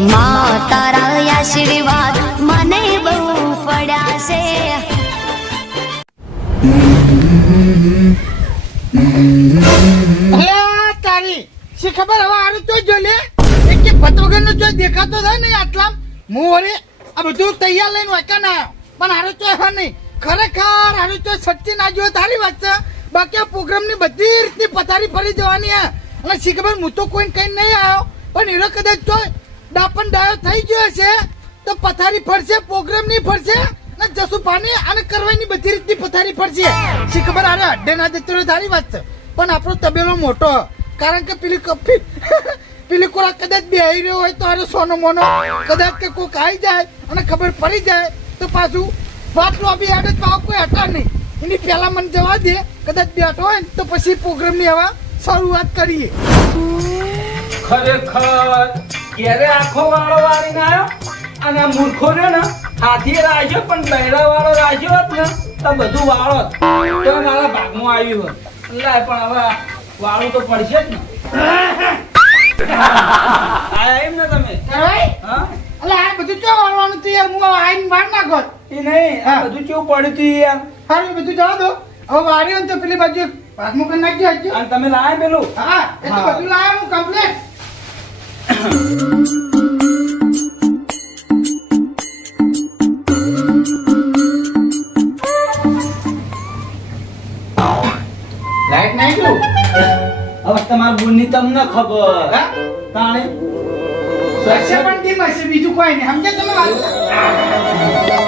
માં તારા આશીર્વાદ મને બહુ પડ્યા છે. તારી શી ખબર હવે આરું તો જો લે એક કે પતવગર નો જો દેખાતો થાય ને આટલા મોરે આ બધું તૈયાર લઈને વાંકા ના પણ આરું તો હા નહીં ખરેખર આરું તો સચ્ચી ના જો તારી વાત છે. બાકી પ્રોગ્રામ ની બધી રીતની પથારી ફરી જવાની હે અને શી ખબર હું તો કોઈ કઈ નહીં આવ્યો પણ એનો કદાચ તો ડાપણ ડાયો થઈ ગયો છે તો પથારી ફરશે પ્રોગ્રામ ની ફરશે ને જસુ પાણી અને કરવાની બધી રીતની પથારી ફરશે. શી ખબર આરે અડ્ડે ના જતો તારી વાત છે પણ આપણો તબેલો મોટો કારણ કે પેલી કપી પેલી કોરા કદાચ બેહી રહ્યો હોય તો આરે સોનો મોનો કદાચ કે કોક આવી જાય અને ખબર પડી જાય તો પાછું વાટલો બી આડે પાવ કોઈ હટા નહીં એની પહેલા મને જવા દે કદાચ બેઠો હોય ને તો પછી પ્રોગ્રામ ની હવે શરૂઆત કરીએ. ખરેખર ક્યારે આખો વાળો વાળીને આવ્યો અને આ મૂર્ખો ને હાથી રાખ્યો પણ બૈરા વાળો રાખ્યો હોત ને તો બધું વાળો તો મારા ભાગમાં આવ્યું હોત. લાય પણ હવે વાળું તો પડશે જ ને. આયા એમ ને તમે હા એટલે આ બધું ચો વાળવાનું તો યાર હું આઈને વાર નાખો એ નહીં આ બધું કેવું પડ્યું તું યાર. હારું બધું જવા દો હવે વાળ્યો ને તો પેલી બાજુ ભાગમાં કરી નાખજો હજુ. અને તમે લાયા પેલું હા એ તો બધું લાવ્યો હું કમ્પ્લીટ. લાઈટ નાખ્યું હવે તમારા બોનની તમને ખબર તાણે સસ્ય પણ ટીમ હશે બીજું કોઈ નહીં સમજે તમે વાત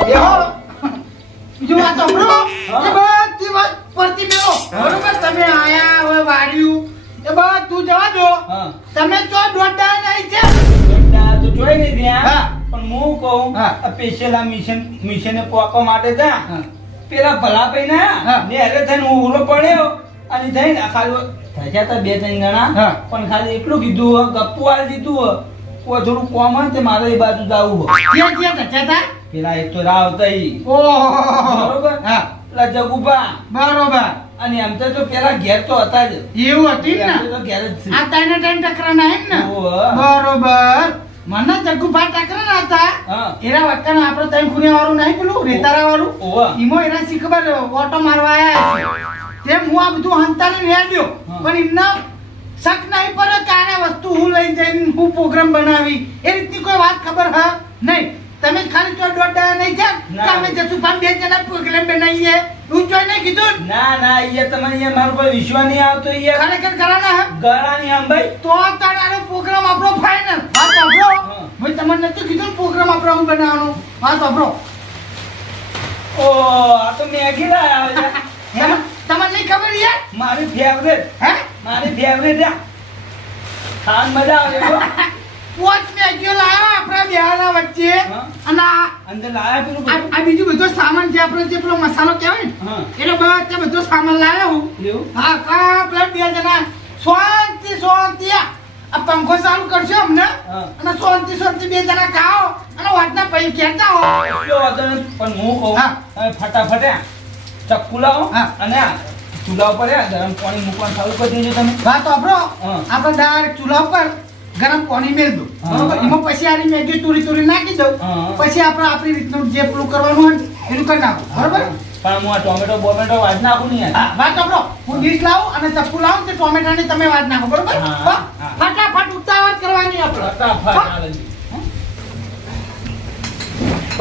એ હો બીજું વાત સાંભળો એ બધી વાત પરથી મેળો બરોબર તમે આયા હવે વાડ્યું એ બધું જવા દો તમે ચો દોડા નહીં છે તો જોઈ નહીં ત્યાં પણ હું કહું સ્પેશિયલ આ મિશને પોકવા માટે ત્યાં પેલા ભલા પૈને ને અરે થઈને હું ઉરો પડ્યો અને જઈને ખાલી થયા હતા બે ત્રણ જણા પણ ખાલી એટલું કીધું ગપ્પુ આલી દીધું કોઈ થોડું કોમ હોય તે મારે એ બાજુ જવું પેલા એક તો રાવ તઈ બરોબર પેલા જગુભા બરોબર અને એમ તો પેલા ઘેર તો હતા જ એવું હતું ને તો ઘેર જ છે આ તાઈને ટાઈમ ટકરાના એમ ને બરોબર મને જગ્ગુભા ટકરાના હતા એરા વક્કાના આપણે તઈ ખૂણે વાળું નહીં પેલું રેતારા વાળું ઈમો એના શી ખબર ઓટો મારવા આયા તેમ હું આ બધું હંતાને રેડ્યો પણ એમના શક નહીં પડે કે આને વસ્તુ હું લઈ જઈને હું પ્રોગ્રામ બનાવી એ રીતની કોઈ વાત ખબર હા નહીં તમે ખાલી ચો દોડા નહીં છે કે અમે જસુભાન બે જણા પ્રોગ્રામ બનાવીએ હું ચોય નહીં કીધું ના ના એ તમને એ મારો પર વિશ્વાસ નહીં આવતો એ ખરેખર કરાના હે ગળાની આમ ભાઈ તો તારો પ્રોગ્રામ આપણો ફાઇનલ વાત સાંભળો મેં તમને નતું કીધું પ્રોગ્રામ આપણો હું બનાવવાનો વાત સાંભળો ઓ આ તો મેગી લાયા છે તમને નહીં ખબર યાર મારી ફેવરેટ હે મારી ફેવરેટ ખાન મજા આવે છે પોચ મેગીઓ લાયા આપણા બિહારના વચ્ચે અને અંદર લાયા પેલું આ બીજું બધો સામાન જે આપણે જે પેલો મસાલો કહેવાય ને એટલે બધો સામાન લાવ્યો હું એવું હા કમ્પ્લીટ બે જણા શાંતિ શાંતિ આ પંખો ચાલુ કરશો અમને અને શાંતિ શાંતિ બે જણા ખાઓ અને વાતના પૈ કહેતા હો પણ હું કહું ફટાફટ ચક્કુ લાવો અને ચૂલા ઉપર ગરમ પાણી મૂકવાનું ચાલુ કરી દેજો તમે વાત આપણો આપણે ડાયરેક્ટ ચૂલા ઉપર ગરમ પાણી મેળ દો એમાં પછી આ મેગી તુરી તુરી નાખી દઉં પછી આપણે આપણી રીતનું જે પેલું કરવાનું હોય એનું કરી નાખો બરોબર પણ હું આ ટોમેટો બોમેટો વાજ નાખું નહીં વાત આપણો હું ડીશ લાવું અને ચપ્પુ લાવું તે ટોમેટાની તમે વાજ નાખો બરોબર ફટાફટ ઉતાવળ કરવાની આપણે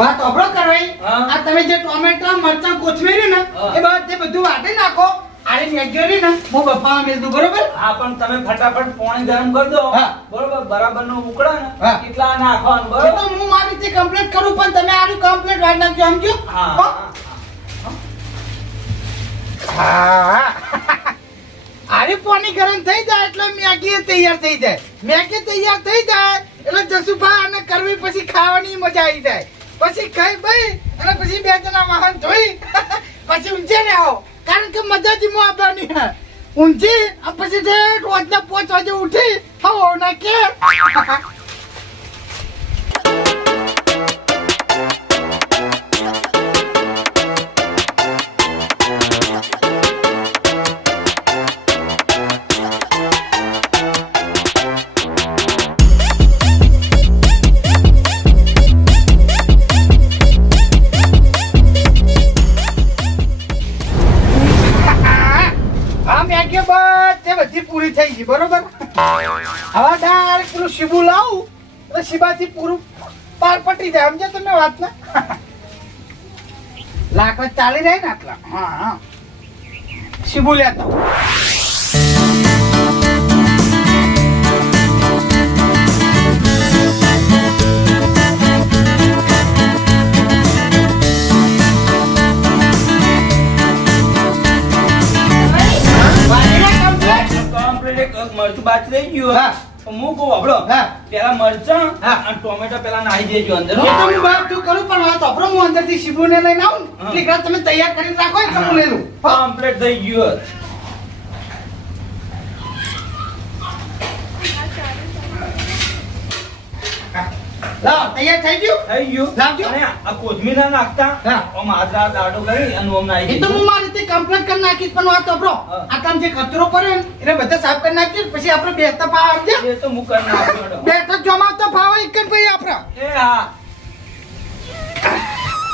વાત આપણો કરવી આ તમે જે ટોમેટા મરચાં કોથમીરી ને એ બધું વાટી નાખો આની મેગી ને હું બફાવા મેલ દઉં બરોબર હા પણ તમે ફટાફટ પાણી ગરમ કરી દો બરોબર બરાબર નો ઉકળે ને એટલા નાખવાનું બરોબર તો હું મારી રીતે કમ્પ્લીટ કરું પણ તમે આનું કમ્પ્લીટ વાટ નાખજો સમજો હા આરે પાણી ગરમ થઈ જાય એટલે મેગી તૈયાર થઈ જાય મેગી તૈયાર થઈ જાય એટલે જસુભા અને કરવી પછી ખાવાની મજા આવી જાય પછી ખાઈ ભાઈ અને પછી બે જણા વાહન ધોઈ પછી ઊંચે ને આવો કારણ કે મજા જ મો આપવાની હે ઊંચી પછી જે રોજના 5 વાગે ઉઠી હો ના કે આવું એટલે શિબાથી પૂરું પાર પટી જાય સમજ્યા તમે વાત ને લાકડા ચાલી જાય ને આટલા હા હા શિબુ લેતા મરચું બાકી રહી ગયું હા. તો હું કહું આપણો હા. પેલા મરચાં હા. અને ટોમેટો પેલા નાખી દેજો અંદર એ તો હું વાત તું કરું પણ વાત અપરો હું અંદરથી શિબુને લઈને આવું ને હા. એટલે ઘર તમે તૈયાર કરીને રાખો એટલે હું લઈ લઉં હા. કમ્પ્લીટ થઈ ગયું લાવ તૈયાર થઈ ગયું થઈ ગયું લાવજો. અને આ કોથમીર ના નાખતા હા. આમ હાથરા દાડો કરી અને આમ નાખી એ તો દેજો. હું મારી રીતે કમ્પ્લેટ કરી નાખીશ પણ વાત અપરો હા. આ કામ જે કચરો પડ્યો ને એને બધા સાફ કરી નાખીએ પછી આપણે બેસતા પાવ આવજે એ તો હું કરી નાખ્યો. બેઠક જમાવતો ભાવ એક જ ભાઈ આપણા એ હા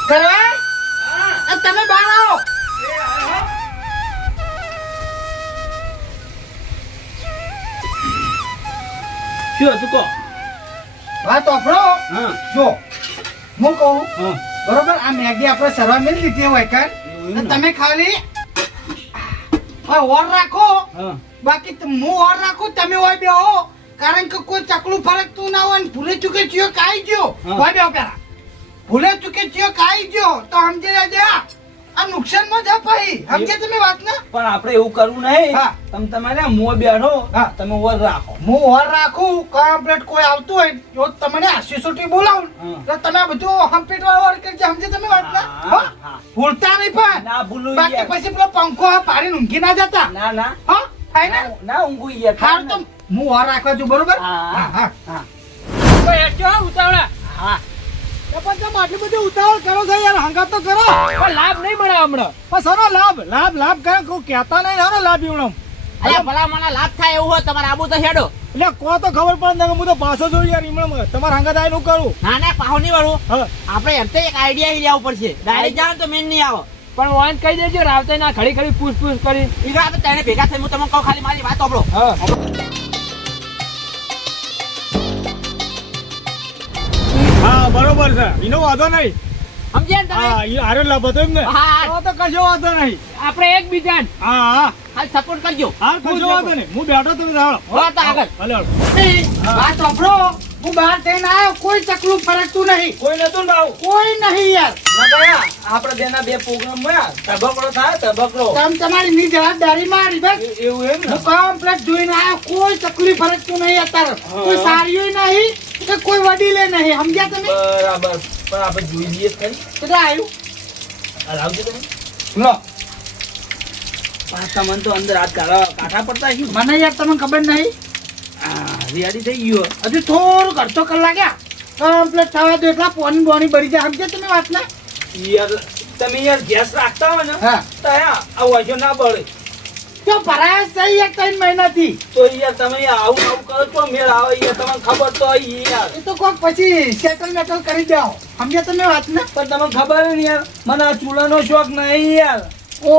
કરવા હા. તમે બહાર આવો એ હા. શું હતું કહો? વાત અપરો હા જો હું કહું હા બરોબર આ મેગી આપણે સરવા મેળ લીધી હોય કાન એવું ને? તમે ખાલી ઓર રાખો હા બાકી હું ઓર રાખું તમે હોય બેહો કારણ કે કોઈ ચકલું ફરકતું ના હોય ને ભૂલે ચૂકે ચિયો કાઈ ગયો હા. હોય બેહો પેલા ભૂલે ચૂકે ચિયો કાઈ ગયો તો સમજી લેજે આ નુકસાનમાં જ ભાઈ સમજે તમે વાત ને પણ આપણે એવું કરવું નહીં હા. તમે તમારે મોં બેઠો હા. તમે ઓર રાખો હું ઓર રાખું કમ્પ્લીટ કોઈ આવતું હોય તો તમને આશીસોટી બોલાવું હા. એટલે તમે આ બધું હમ્પીટ વાળા કરજે સમજે તમે વાત ને હા, હો? હા. ભૂલતા નહીં પણ ના ભૂલું બાકી યાર. પછી પેલો પંખો પાડીને ઊંઘી ના જતા ના ના હા થાય ને ના ઊંઘું યાર. હાર તો હું ઓર રાખવા છું બરોબર હા, હા હા હા. ઉતાવળા હા પણ તમે આટલી બધી ઉતાવળ કરો છો યાર હંગાત તો કરો પણ લાભ નહીં મળે હમણાં પણ સનો લાભ કરે કોઈ કહેતા નહીં ને લાભ એવડમ અલ્યા ભલા મને લાભ થાય એવું હોય તમારે આબુ તો હેડો એટલે કો તો ખબર પડે ને હું તો પાછો જોઉં યાર એમણે તમારે હંગાત આવીને હું કરું ના ના પાહો નહીં વાળું હા આપણે એમ તો એક આઈડિયા લેવું પડશે ડાયરેક્ટ જાવ તો મેન નહીં આવો પણ વાન કહી દેજો રાવતે ના ઘડી ઘડી પૂછ કરી ઈગા આપણે તેને ભેગા થઈ હું તમને કહું ખાલી મારી વાત સાંભળો હા હા બરોબર છે એનો વાંધો નહીં સમજ્યા ને તમે હા એ આરે લાભ હતો એમ ને હા. તો તો કશો વાંધો નહીં આપણે એકબીજા હા હા હાલ સપોર્ટ કરજો હા કશો વાંધો નહીં હું બેઠો તમે રાળો હો તો આગળ હલો વાત સાંભળો હું બહાર થઈને આવ્યો કોઈ ચકલું ફરકતું નહીં કોઈ નતું ને આવું કોઈ નહીં યાર ના ગયા આપણે બેના બે પ્રોગ્રામ મળ્યા તબકડો થાય તબકડો તમે તમારી ની જવાબદારી મારી બસ એવું એમ ને હું કમ્પ્લેટ જોઈને આવ્યો કોઈ તકલીફ ફરકતું નહીં અત્યારે કોઈ સારીઓ નહીં કે કોઈ વડીલે નહીં સમજ્યા તમે બરાબર પણ આપણે જોઈ લઈએ જ ખરી કેટલા આવ્યું આ લાવજો તમે લો પાછા મન તો અંદર હાથ કાઢા પડતા શું મને યાર તમને ખબર નહીં રેડી થઈ ગયો હજુ થોડું અડધો કલાક કમ્પ્લેટ થવા દો એટલા પોની બોની બળી જાય સમજ્યા તમે વાત ને યાર તમે યાર ગેસ રાખતા હોય ને હા તો આ વાંચો ના પડે તો ભરાય છે યાર 3 મહિનાથી તો યાર તમે આવું આવું કરો તો મેળ આવે યાર તમને ખબર તો હોય યાર એ તો કોક પછી સેટલ મેટલ કરી જાઓ સમજ્યા તમે વાત ને પણ તમને ખબર ને યાર મને આ ચૂલાનો શોખ નહીં યાર ઓ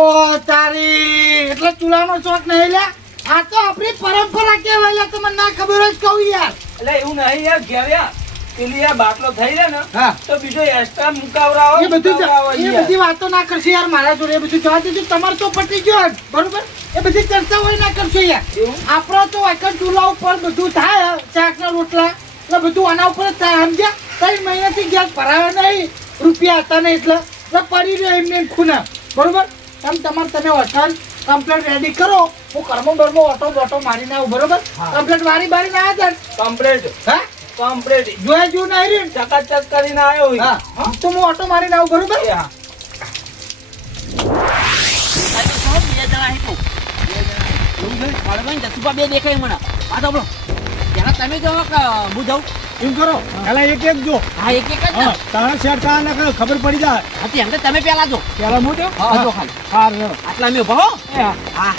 તારી એટલે ચૂલાનો શોખ નહીં લે આ તો આપણી પરંપરા કેવાય લે તમને ના ખબર જ કહું યાર એટલે એવું નહીં યાર ઘેર યાર પેલી યાર બાટલો થઈ જાય ને હા તો બીજો એક્સ્ટ્રા મુકાવરાવો એ બધું મુકાવરાવો એ યાર. બધી વાતો ના કરશે યાર મારા જોડે એ બધું જવા દેજો તમારે તો પટી ગયો બરોબર એ બધી ચર્ચા હોય ના કરશો યાર એવું? આપણો તો એક જ ચૂલા ઉપર બધું થાય શાકના રોટલા એટલે બધું આના ઉપર જ થાય સમજ્યા 3 મહિનાથી ગેસ ભરાવે નહીં રૂપિયા હતા નહીં એટલે પડી રહ્યો એમને એમ ખૂના બરોબર તમે વઠાણ કમ્પ્લેટ રેડી કરો હું કર્મો બર્મો ઓટો બોટો મારીને આવું બરોબર હા. કમ્પ્લેટ વારી બારી ના જાય કમ્પ્લીટ હા કમ્પ્લીટ જોયા જેવું નહીં રહ્યું ને? ચકાચક કરીને આવ્યો હોય. હા હા તો હું ઓટો મારીને આવું બરોબર એ હા. બે જણા અહીં કહું બે દેખાય મને વાત સાંભળો પેલા તમે જાઓ કે હું જાઉં એમ કરો પેલા એક જો હા એક એક જ હા ને તારા શેર કા ના કરે ખબર પડી જાય હતી એમ તો તમે પેલા જો પેલા હું જો હા જો ખાલી હાર રો આટલા મેં ઉભા હો એ હા હા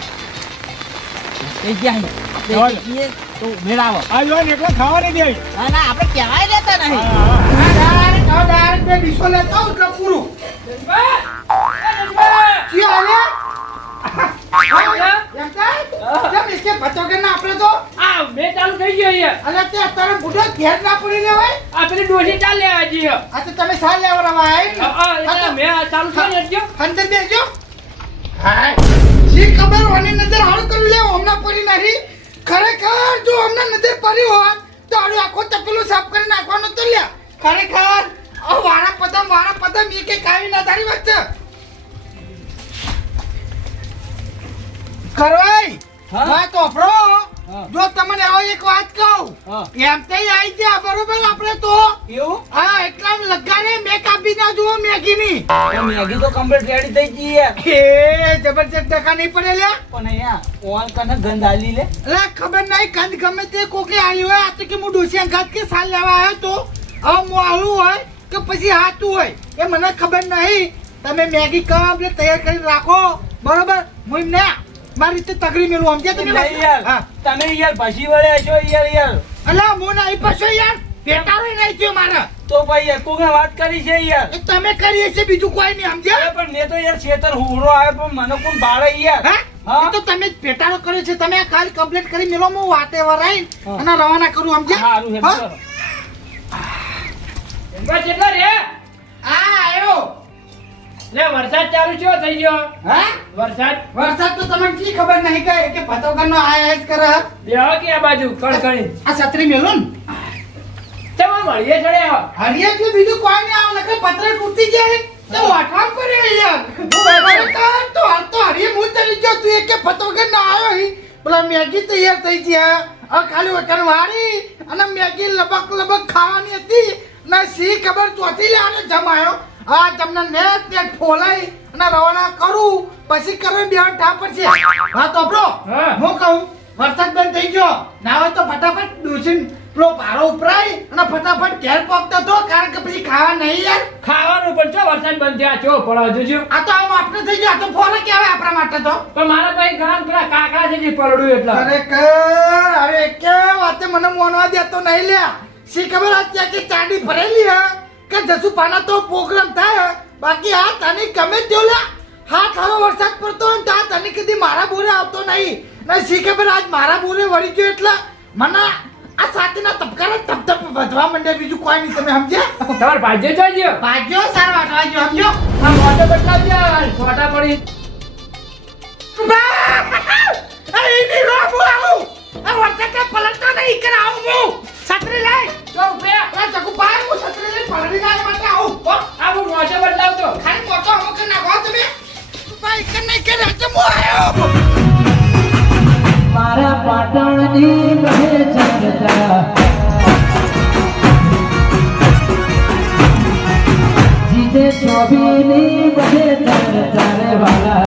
થઈ ગયા અહીં. જવા દે. આપણે કહીએ તો મેળ આવો આ જો ને એકલા ખાવા નહીં દેવી ના ના આપણે કહેવાય દેતા નહીં ડાયરેક્ટ બે ડીશો લેતા આવું એટલે પૂરું જી આલે એમ થાય? કેમ એકે ભટોકે ના આપણે તો આ મેં ચાલુ થઈ ગયો યાર. અને તે અત્યારે બુઢો ઘેર ના પડી રહેવાય. આ પેલી ડોશી ચાલ લેવા જઈએ. આ તો તમે સાલ લેવા રવાય. એટલે મેં આ ચાલુ થઈ જજો. અંદર બેસજો. હાય શી ખબર ઓની નજર હાલ કરી લે હમણાં પડી નહીં. ખરેખર જો હમણાં નજર પડી હોત તો આડું આખો તપેલું સાફ કરી નાખવાનું તો લ્યા. ખરેખર વાળા પદમ એક એક આવી ના તારી વચ્ચે કરવાય. હા તો પ્રો જો તમને આવો એક વાત કહું એમ તે આવી ગયા બરોબર આપણે તો એવું હા એટલા લગાડે મેં કાપી ના જુઓ મેગીની મેગી તો કમ્પ્લીટ રેડી થઈ ગઈ યાર. એ જબરજસ્ત ટકા નહીં પડે લ્યા. પણ અહીંયા ઓન કને ગંધ આલી લે. એટલે ખબર નહીં કંદ ગમે તે કોકે આવી હોય આ તો કે હું ડોસી અંગાત કે સાલ લેવા આવ્યો તો હવે મોહલું હોય કે પછી હાથું હોય એ મને ખબર નહીં. તમે મેગી કમ્પ્લીટ તૈયાર કરીને રાખો બરોબર. હું એમને મારી રીતે તગડી મેલું સમજ્યા તમે નહીં યાર હા તમે યાર ભાજી વળ્યા છો યાર. અલા હું નહીં પછો યાર પેટારો નહીં થયો મારે તો ભાઈ યાર કોકે વાત કરી છે યાર. એ તમે કરીએ છે બીજું કોઈ નહીં સમજ્યા. પણ મેં તો યાર છેતર હુરો આવ્યો પણ મને કોણ બાળે યાર. હા એ તો તમે જ પેટારો કર્યો છે. તમે આ કાલ કમ્પ્લીટ કરી મેલો હું વાતે વરાઈ અને રવાના કરું સમજ્યા. સારું છે હા? એમાં કેટલા રે? હા આવ્યો. લે વરસાદ ચાલુ થયો થઈ ગયો. હા વરસાદ તો તમને કી ખબર નહીં કે પતોગરનો આયા જ કરે. બેહો કે આ બાજુ કણકણી. આ છત્રી મેલો ને તમે મળીએ ચડે આવો. હરિયા કે બીજું કોઈ નહીં આવે નકર પત્ર તૂટી જાય તો વાટવા પડે યાર. ખરેખર તો હાલ તો હરિયે હું ચડી ગયો તું એક કે પતોગર ના આવ્યો હી પેલા મેગી તૈયાર થઈ ગયા. હવે ખાલી વચન વાળી અને મેગી લબક ખાવાની હતી ને સી ખબર ચોથી લે આને જમાયો. આ તમને નેટ ફોલાઈ અને રવાના કરું પછી કરો બે ઠાપ પડશે. હા તો બ્રો હું કહું વરસાદ બંધ થઈ ગયો ના હોય તો ફટાફટ ડોસીન પેલો પારો ઉપરાય અને ફટાફટ ઘેર પહોંચતો તો કારણ કે પછી ખાવા નહીં યાર. ખાવાનું પણ ચો વરસાદ બંધ થયા ચો પડો જોજો. આ તો આમ આપણે થઈ ગયો આ તો ફોરે કહેવાય આપણા માટે તો. પણ મારા ભાઈ ઘણા પેલા કાકડા છે જે પરડું એટલે. ખરેખર અરે કે વાતે મને મોનવા દેતો નહીં લ્યા. શી ખબર આ ત્યાં કે ચાડી ભરેલી હે કે જસુપાના તો પ્રોગ્રામ થાય બાકી આ તને ગમે તેઓ લ્યા. હા થારો વરસાદ પડતો હોય તો આ તને કદી મારા બોરે આવતો નહીં ને શી ખબર આજ મારા બોરે વળી ગયો એટલે મને આ સાથેના તબકારા તપ વધવા માંડે બીજું કોઈ નહીં. તમે સમજ્યા. તમારે ભાજ્ય જોજો. ભાગ્યો સાર વાટવા જો સમજો. આ મોટો બદલાવજો છોટા પડી. એની રોબુ આવું આ વરસાદ પલટતો નહીં કે આવું હું છત્રી લઈ ચો ઉભે. આ ચકુ પાય હું છત્રી લઈ પલટી ના માટે આવું હો. આ હું મોટો બદલાવજો. ખાલી મોટો અમુક નાખો તમે ભાઈ કે નહીં કે રાજ્ય મો આવ્યો. મારા પાટણની કહે ચર્ચા જીજે ચોબીની કહે ચર્ચા રે વાલા